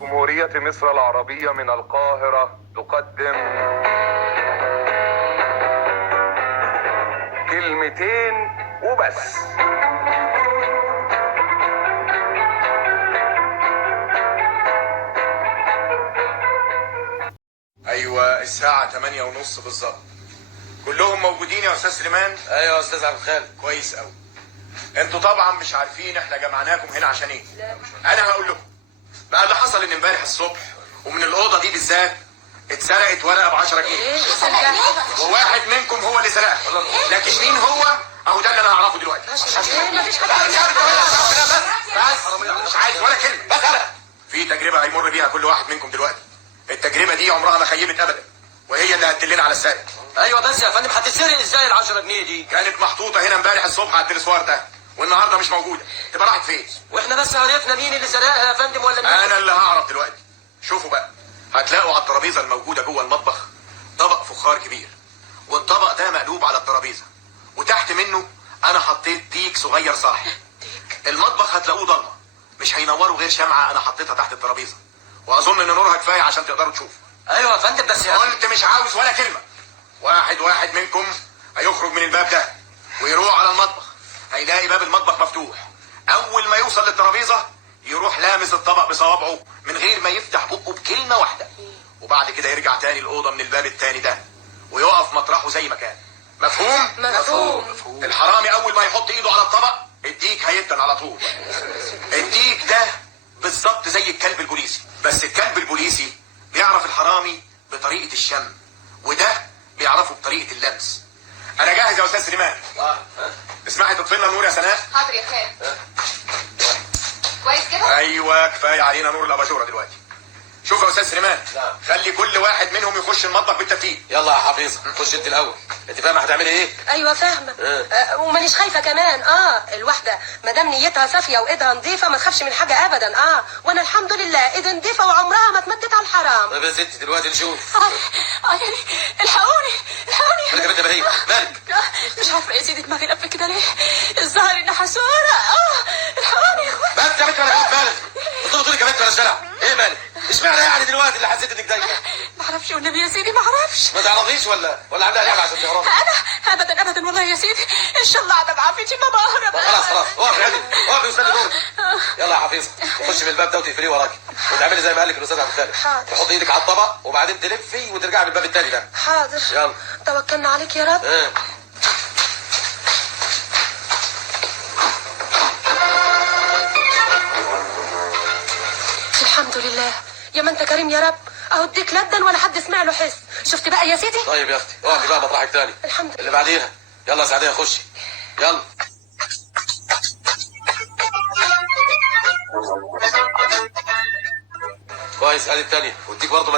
جمهورية مصر العربية من القاهرة تقدم كلمتين وبس. ايوه الساعة 8:30 بالظبط. كلهم موجودين يا استاذ سليمان؟ ايوه يا استاذ عبد الخالق. كويس قوي. انتوا طبعا مش عارفين احنا جمعناكم هنا عشان ايه. انا هقول لكم بقى اللي حصل ان امبارح الصبح ومن الاوضه دي بالذات اتسرقت ورقه ب 10 جنيه وواحد منكم هو اللي سرقها، لكن مين هو اهو ده اللي انا هعرفه دلوقتي. مفيش حد بس مش عايز ولا كلمه. بس في تجربه هيمر بيها كل واحد منكم دلوقتي. التجربه دي عمرها ما خيبت ابدا، وهي اللي هتدلنا على السارق. ايوه بس يا فندم هتتسرق ازاي ال 10 جنيه دي؟ كانت محطوطه هنا امبارح الصبح على التلسوار ده، والنهارده مش موجوده. تبقى راحت فين؟ واحنا بس عرفنا مين اللي سرقها يا فندم ولا مين؟ انا اللي هعرف دلوقتي. شوفوا بقى، هتلاقوا على الترابيزه الموجوده جوه المطبخ طبق فخار كبير، والطبق ده مقلوب على الترابيزه، وتحت منه انا حطيت ديك صغير صاحي. المطبخ هتلاقوه ضلمه، مش هينوروا غير شمعه انا حطيتها تحت الترابيزه، واظن ان نورها كفايه عشان تقدروا تشوفوا. ايوه يا فندم بس قلت مش عاوز ولا كلمه. واحد منكم هيخرج من الباب ده ويروح على المطبخ، هيلاقي باب المطبخ مفتوح. اول ما يوصل للترابيزه يروح لامس الطبق بصوابعه من غير ما يفتح بقه بكلمه واحده، وبعد كده يرجع تاني الاوضه من الباب التاني ده ويقف مطرحه زي ما كان. مفهوم؟ مفهوم. الحرامي اول ما يحط ايده على الطبق الديك هيدن على طول. الديك ده بالظبط زي الكلب البوليسي، بس الكلب البوليسي بيعرف الحرامي بطريقه الشم، وده بيعرفه بطريقه اللمس. انا جاهز يا استاذ سليمان. اسمعي تطفي لنا النور يا سناء. حاضر يا خال. كويس كده؟ ايوه كفايه علينا نور الاباجوره دلوقتي. شوف يا استاذ سليمان، نعم. خلي كل واحد منهم يخش المطبخ بالترتيب. يلا يا حفيظه خش انت الاول. انت فاهمه هتعملي ايه؟ ايوه فاهمه. ومانيش خايفه كمان. الواحده ما دام نيتها صافيه وايدها نظيفه ما تخافش من حاجه ابدا. وانا الحمد لله ايدي نظيفه وعمرها ما اتمدت على الحرام. طيب يا ستي دلوقتي نشوف. يعني الحقوني مالك يا بنت بهيم؟ مالك؟ مش عارفه يا سيدي دماغي لف كده ليه؟ الظاهر انها حسوره. الحقوني يا اخوان. مالك يا بنت ولا ايه مالك؟ بتقولي يا بنت ولا الشارع؟ ايه مالك؟ اشمعنى يعني دلوقتي اللي حسيت انك دايخه؟ ما اعرفش والنبي يا سيدي ما اعرفش. ما تعرفيش ولا عندها لعبه عشان تهربي؟ انا ابدا والله يا سيدي ان شاء الله انا بعافيتي ما بهرب. خلاص اقفي عادي، اقفي واستني دورك. يلا يا حفيظه تخشي من الباب ده وتقفليه وراكي، وتعملي زي ما قال لك الاستاذ عبد الخالق. حاضر. تحطي ايدك على الطبق وبعدين تلفي وترجعي من الباب التاني ده. حاضر. يلا. توكلنا عليك يا رب. الحمد لله. يا ما انت كريم يا رب. اهو اديك لدا ولا حد سمع له حس. شفت بقى يا سيدي؟ طيب يا اختي اقفي بقى مطرحك تاني. الحمد اللي لله. بعديها. يلا يا سعديه خشي. يلا. كويس ادي التانية واديك برضه